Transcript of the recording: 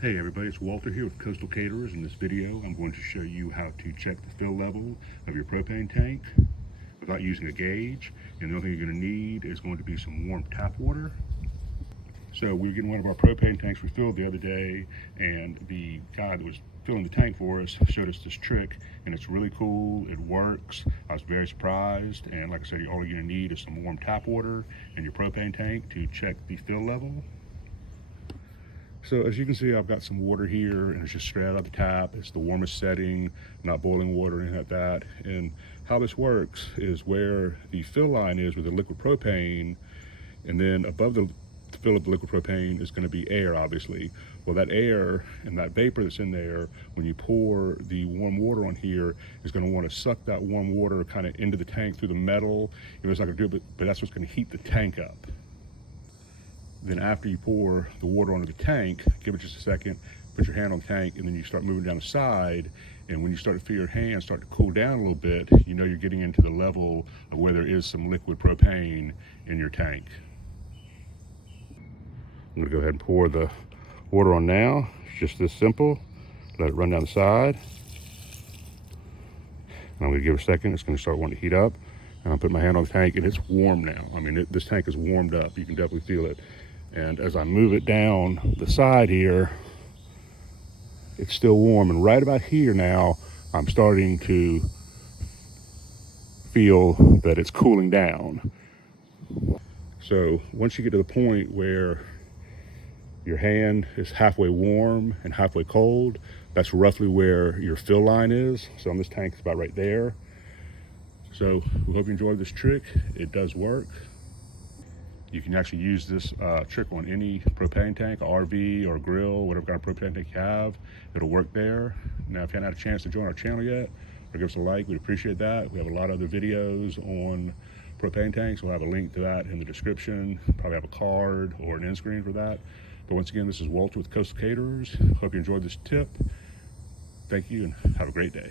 Hey everybody, it's Walter here with Coastal Caterers. In this video, I'm going to show you how to check the fill level of your propane tank without using a gauge. And the only thing you're going to need is going to be some warm tap water. So we were getting one of our propane tanks refilled the other day, and the guy that was filling the tank for us showed us this trick, and it's really cool. It works. I was very surprised, and like I said, all you're going to need is some warm tap water in your propane tank to check the fill level. So as you can see, I've got some water here, and it's just straight out of the tap. It's the warmest setting, not boiling water or anything like that. And how this works is where the fill line is with the liquid propane, and then above the fill of the liquid propane is going to be air, obviously. Well, that air and that vapor that's in there, when you pour the warm water on here, is going to want to suck that warm water kind of into the tank through the metal. It's not going to do it, but that's what's going to heat the tank up. Then after you pour the water onto the tank, give it just a second, put your hand on the tank, and then you start moving down the side. And when you start to feel your hands start to cool down a little bit, you know you're getting into the level of where there is some liquid propane in your tank. I'm gonna go ahead and pour the water on now. It's just this simple. Let it run down the side. And I'm gonna give it a second. It's gonna start wanting to heat up. And I'll put my hand on the tank, and it's warm now. I mean, this tank is warmed up. You can definitely feel it. And as I move it down the side here, it's still warm. And right about here now, I'm starting to feel that it's cooling down. So once you get to the point where your hand is halfway warm and halfway cold, that's roughly where your fill line is. So on this tank, it's about right there. So we hope you enjoyed this trick. It does work. You can actually use this trick on any propane tank, RV or grill, whatever kind of propane tank you have. It'll work there. Now, if you haven't had a chance to join our channel yet, or give us a like, we'd appreciate that. We have a lot of other videos on propane tanks. We'll have a link to that in the description. Probably have a card or an end screen for that. But once again, this is Walter with Coastal Caterers. Hope you enjoyed this tip. Thank you and have a great day.